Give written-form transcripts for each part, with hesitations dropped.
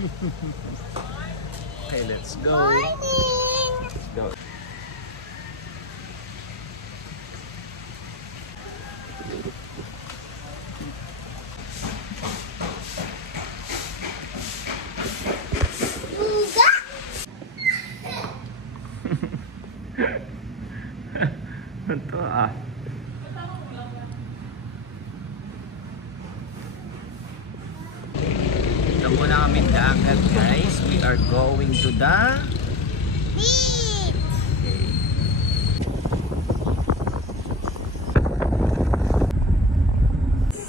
Okay, let's go. Morning! Let's go. Ito ah. Ito muna kami dagat guys. We are going to the Beach! okay.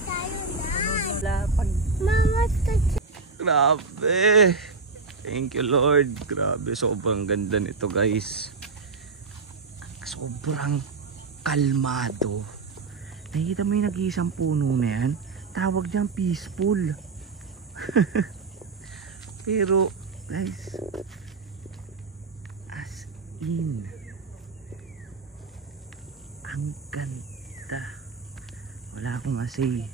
Tayo na. Mama, Grabe. Thank you Lord. Grabe, sobrang ganda nito guys. Sobrang kalmado. Nakikita mo yung nag-iisang puno na yan? Tawag dyan peaceful. Pero guys, as in, ang ganda. Wala akong say.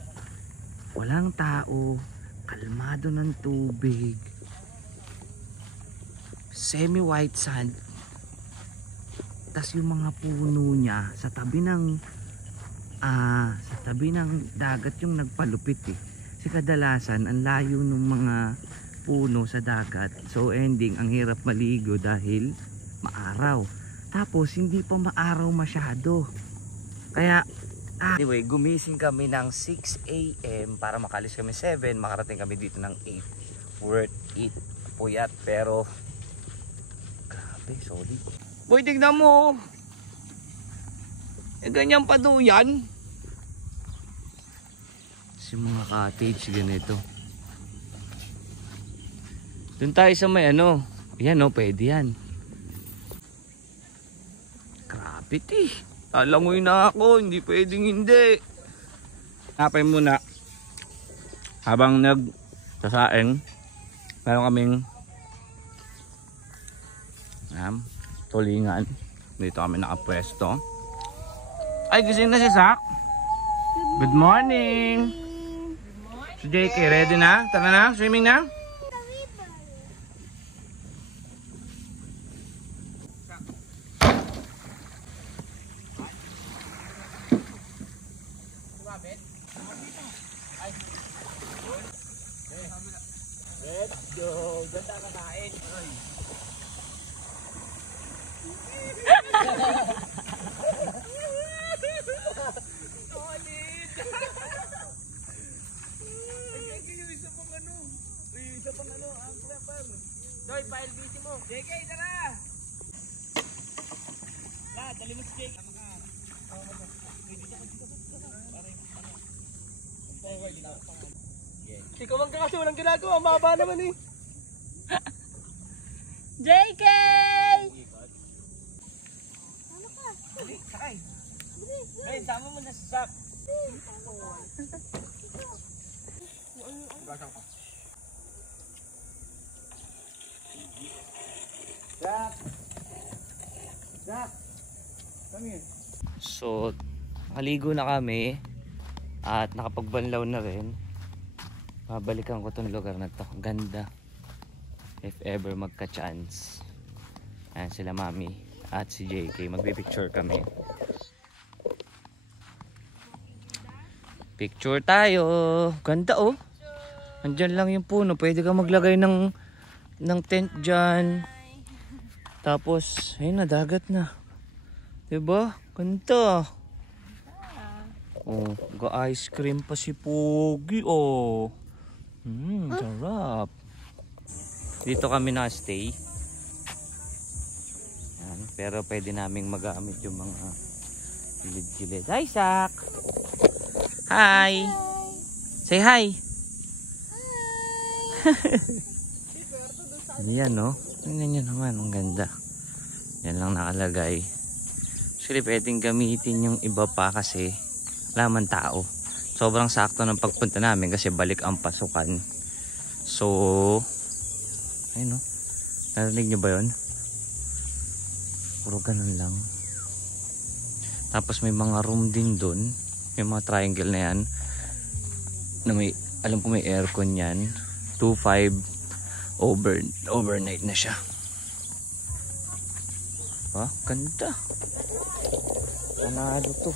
Walang tao, kalmado ng tubig, semi white sand. Tas yung mga puno niya sa tabi ng dagat yung nagpalupit eh. Kasi kadalasan ang layo ng mga puno sa dagat. So ending ang hirap maligo dahil maaraw. Tapos hindi pa maaraw masyado. Kaya anyway, gumising kami ng 6 AM para makalis kami 7, makarating kami dito ng 8. Worth it. Puyat pero grabe, solid. Boy, tignan mo. Eh, ganyan pa daw yan. Yung mga cottage, ganito. Doon tayo sa may ano. Yan o, pwede yan. Grabe ti. Talangoy na ako, hindi pwedeng hindi. Napay muna. Habang nagsasaing, meron kaming tulingan. Dito kami nakapwesto. Ay, gising na si Sak. Good morning. Si JK, ready na? Tara na, swimming na? Let's go. Ganda ka kain. Doy, file busy mo. JK, tara! La, dali mo si JK. Ikaw lang ka kasi walang ginagawa. Mababa naman eh. JK! Ano ka? Dali, sakay. Hey, sama mo na si Sak. Basang ko. Sak! Sak! Come here. So, nakaligo na kami at nakapagbanlaw na rin. Babalikan ko tong lugar na to. Ganda. If ever magka-chance. Ayan sila mami at si JK. Magpipicture kami. Picture tayo. Ganda oh. Andyan lang yung puno. Pwede ka maglagay ng tent dyan. Tapos, ayun na, dagat na. Diba? Ganda. Oh, ga-ice cream pa si Pogi oh. Sarap. Dito kami na-stay. Yan, pero pwede naming magamit yung mga gilid-gilid. Hi, Sak! Hi! Say hi! Yan, no? Tingnan nyo naman, ang ganda. Yan lang nakalagay. Actually, pwedeng gamitin yung iba pa kasi wala man tao. Sobrang sakto ng pagpunta namin kasi balik ang pasukan. So, ayun no. Narinig nyo ba yun? Puro ganun lang. Tapos may mga room din dun. May mga triangle na yan. Na may, alam ko may aircon yan. 2.5 Overnight na siya. Ganda. Panalo to.